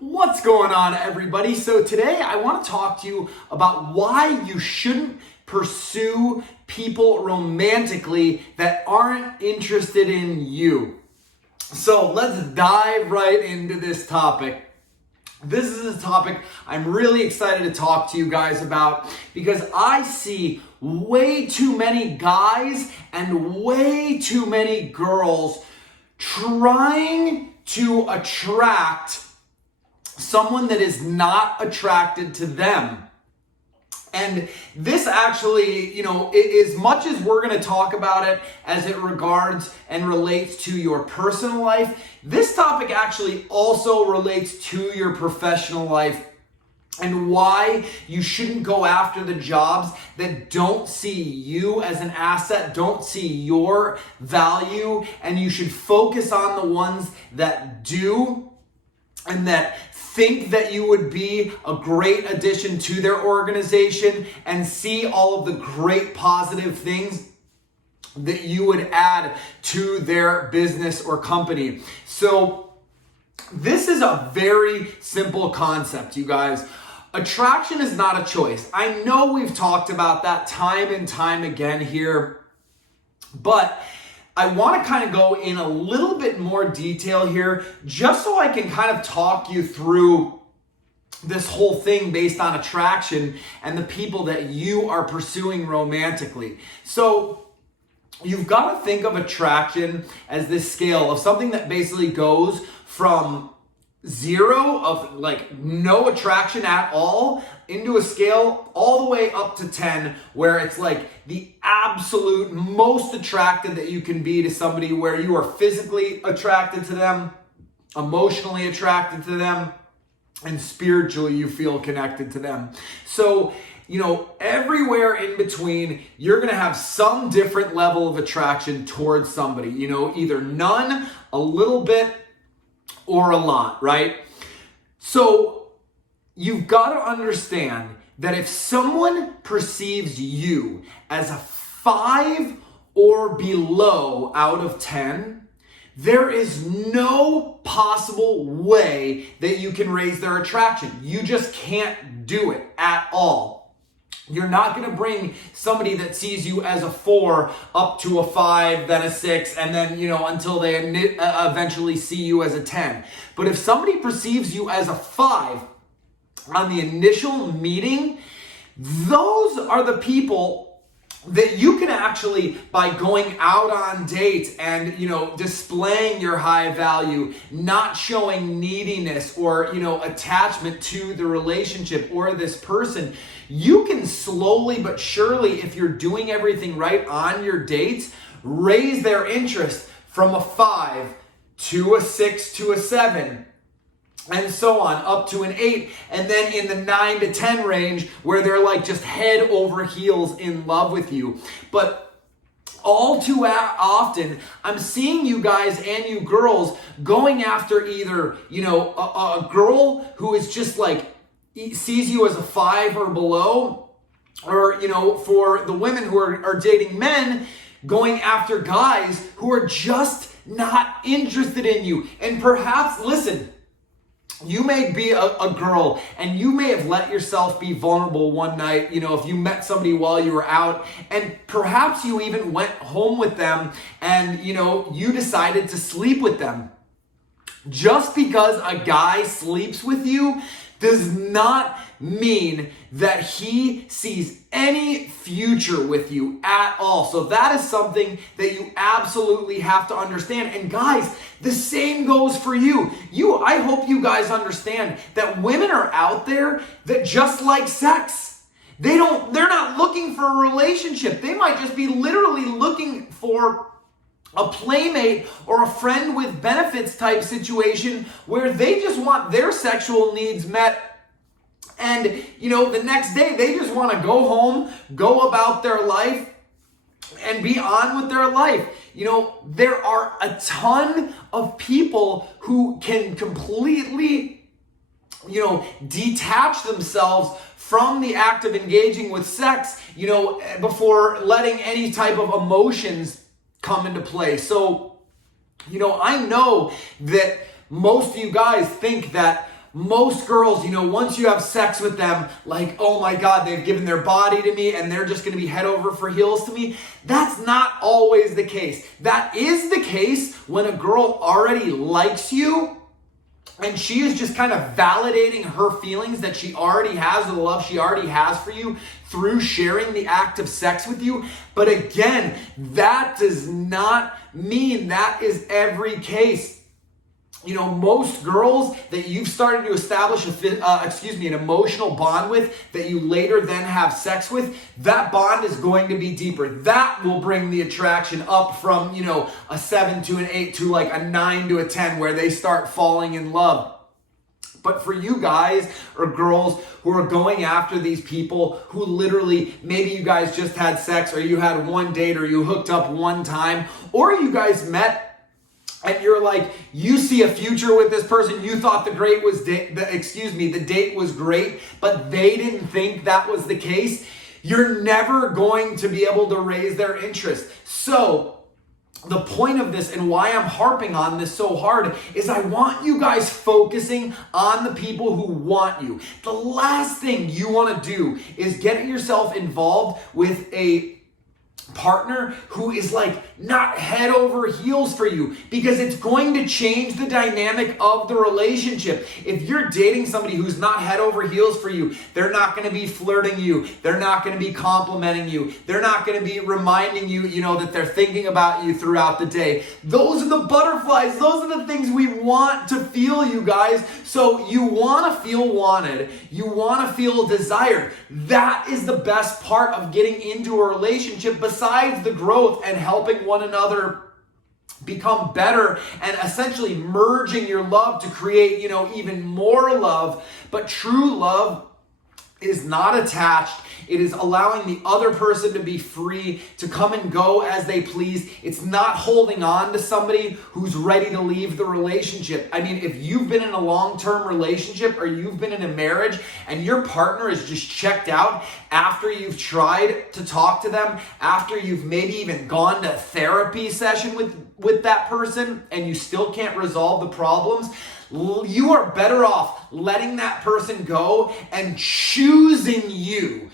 What's going on, everybody? So today I want to talk to you about why you shouldn't pursue people romantically that aren't interested in you. So let's dive right into this topic. This is a topic I'm really excited to talk to you guys about because I see way too many guys and way too many girls trying to attract someone that is not attracted to them. And this actually, as much as we're going to talk about it as it regards and relates to your personal life, this topic actually also relates to your professional life and why you shouldn't go after the jobs that don't see you as an asset, don't see your value, and you should focus on the ones that do and that think that you would be a great addition to their organization and see all of the great positive things that you would add to their business or company. So this is a very simple concept, you guys. Attraction is not a choice. I know we've talked about that time and time again here, but I want to kind of go in a little bit more detail here just so I can kind of talk you through this whole thing based on attraction and the people that you are pursuing romantically. So you've got to think of attraction as this scale of something that basically goes from zero of like no attraction at all into a scale all the way up to 10 where it's like the absolute most attracted that you can be to somebody, where you are physically attracted to them, emotionally attracted to them, and spiritually you feel connected to them. So everywhere in between, you're going to have some different level of attraction towards somebody, either none, a little bit, or a lot, right? So you've got to understand that if someone perceives you as a 5 or below out of 10, there is no possible way that you can raise their attraction. You just can't do it at all. You're not going to bring somebody that sees you as a 4 up to a 5, then a 6, and then, until they eventually see you as a 10. But if somebody perceives you as a 5 on the initial meeting, those are the people that you can actually, by going out on dates and, displaying your high value, not showing neediness or, attachment to the relationship or this person, you can slowly but surely, if you're doing everything right on your dates, raise their interest from a 5 to a 6 to a 7. And so on, up to an 8, and then in the 9 to 10 range where they're like just head over heels in love with you. But all too often, I'm seeing you guys and you girls going after either, a girl who is just like, sees you as a 5 or below, or, for the women who are dating men, going after guys who are just not interested in you. And perhaps, listen, you may be a girl and you may have let yourself be vulnerable one night, if you met somebody while you were out, and perhaps you even went home with them and, you decided to sleep with them. Just because a guy sleeps with you does not mean that he sees any future with you at all. So that is something that you absolutely have to understand. And guys, the same goes for you. I hope you guys understand that women are out there that just like sex. They're not looking for a relationship. They might just be literally looking for a playmate or a friend with benefits type situation where they just want their sexual needs met. And, the next day they just want to go home, go about their life, and be on with their life. There are a ton of people who can completely, detach themselves from the act of engaging with sex, before letting any type of emotions come into play. So, I know that most of you guys think that most girls, once you have sex with them, like, oh my God, they've given their body to me and they're just going to be head over for heels to me. That's not always the case. That is the case when a girl already likes you and she is just kind of validating her feelings that she already has, or the love she already has for you through sharing the act of sex with you. But again, that does not mean that is every case. Most girls that you've started to establish an emotional bond with, that you later then have sex with, that bond is going to be deeper. That will bring the attraction up from, a 7 to an 8 to like a 9 to a 10, where they start falling in love. But for you guys or girls who are going after these people who literally, maybe you guys just had sex, or you had one date, or you hooked up one time, or you guys met and you're like, you see a future with this person, you thought the date was great, but they didn't think that was the case, you're never going to be able to raise their interest. So the point of this, and why I'm harping on this so hard, is I want you guys focusing on the people who want you. The last thing you want to do is get yourself involved with a partner who is like not head over heels for you, because it's going to change the dynamic of the relationship. If you're dating somebody who's not head over heels for you, they're not going to be flirting you, they're not going to be complimenting you, they're not going to be reminding you, that they're thinking about you throughout the day. Those are the butterflies, those are the things we want to feel, you guys. So you want to feel wanted, you want to feel desired. That is the best part of getting into a relationship, besides the growth and helping one another become better and essentially merging your love to create, even more love. But true love is not attached. It is allowing the other person to be free to come and go as they please. It's not holding on to somebody who's ready to leave the relationship. I mean, if you've been in a long-term relationship, or you've been in a marriage and your partner is just checked out after you've tried to talk to them, after you've maybe even gone to a therapy session with that person, and you still can't resolve the problems, you are better off letting that person go and choosing you.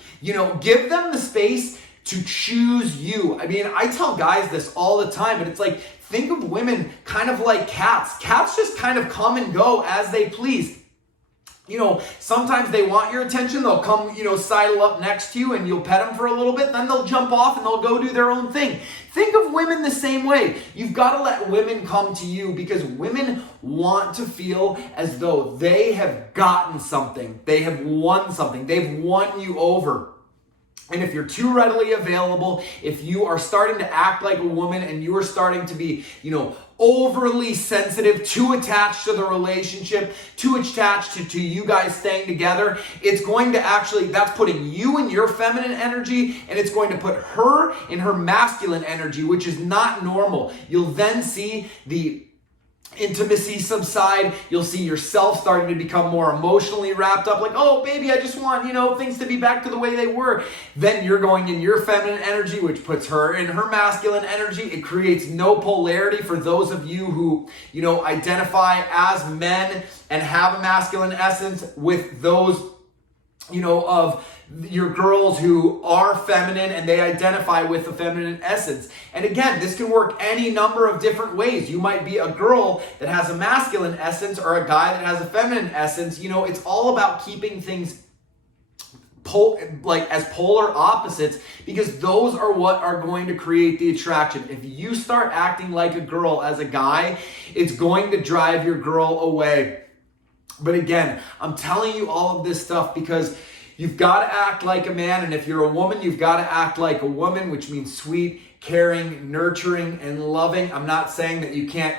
Give them the space to choose you. I mean, I tell guys this all the time, but it's like, think of women kind of like cats. Cats just kind of come and go as they please. Sometimes they want your attention. They'll come, sidle up next to you and you'll pet them for a little bit. Then they'll jump off and they'll go do their own thing. Think of women the same way. You've got to let women come to you, because women want to feel as though they have gotten something. They have won something. They've won you over. And if you're too readily available, if you are starting to act like a woman and you are starting to be, overly sensitive, too attached to the relationship, too attached to you guys staying together, it's going to that's putting you in your feminine energy, and it's going to put her in her masculine energy, which is not normal. You'll then see the intimacy subside. You'll see yourself starting to become more emotionally wrapped up, like, oh baby, I just want, things to be back to the way they were. Then you're going in your feminine energy, which puts her in her masculine energy. It creates no polarity for those of you who, identify as men and have a masculine essence, with those, of your girls who are feminine and they identify with the feminine essence. And again, this can work any number of different ways. You might be a girl that has a masculine essence, or a guy that has a feminine essence. It's all about keeping things as polar opposites, because those are what are going to create the attraction. If you start acting like a girl as a guy, it's going to drive your girl away. But again, I'm telling you all of this stuff because you've got to act like a man, and if you're a woman, you've got to act like a woman, which means sweet, caring, nurturing, and loving. I'm not saying that you can't,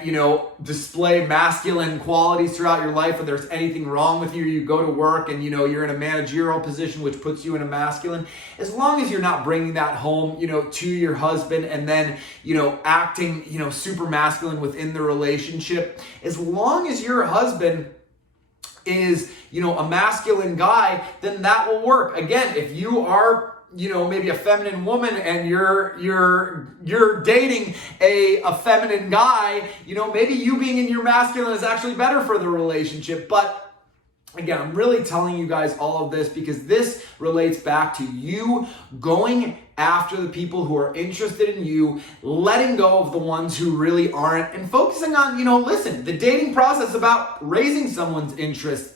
display masculine qualities throughout your life, or there's anything wrong with you. You go to work and, you're in a managerial position, which puts you in a masculine. As long as you're not bringing that home, to your husband, and then, acting, super masculine within the relationship. As long as your husband is, a masculine guy, then that will work. Again, if you are, maybe a feminine woman and you're dating a feminine guy, maybe you being in your masculine is actually better for the relationship. But Again, I'm really telling you guys all of this because this relates back to you going after the people who are interested in you, letting go of the ones who really aren't, and focusing on, listen, the dating process is about raising someone's interest.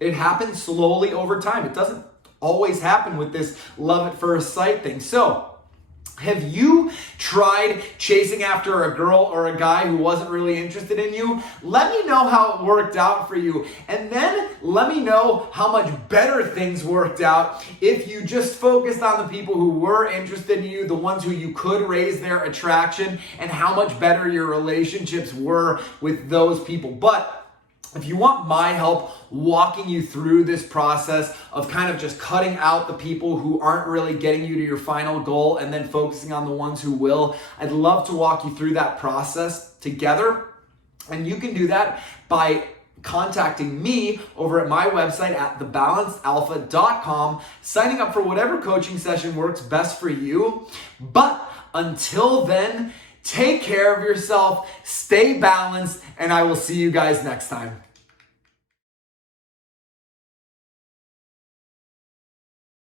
It happens slowly over time. It doesn't always happen with this love at first sight thing. So, have you tried chasing after a girl or a guy who wasn't really interested in you? Let me know how it worked out for you. And then let me know how much better things worked out if you just focused on the people who were interested in you, the ones who you could raise their attraction, and how much better your relationships were with those people. But if you want my help walking you through this process of kind of just cutting out the people who aren't really getting you to your final goal and then focusing on the ones who will, I'd love to walk you through that process together. And you can do that by contacting me over at my website at thebalancedalpha.com, signing up for whatever coaching session works best for you. But until then, take care of yourself, stay balanced, and I will see you guys next time.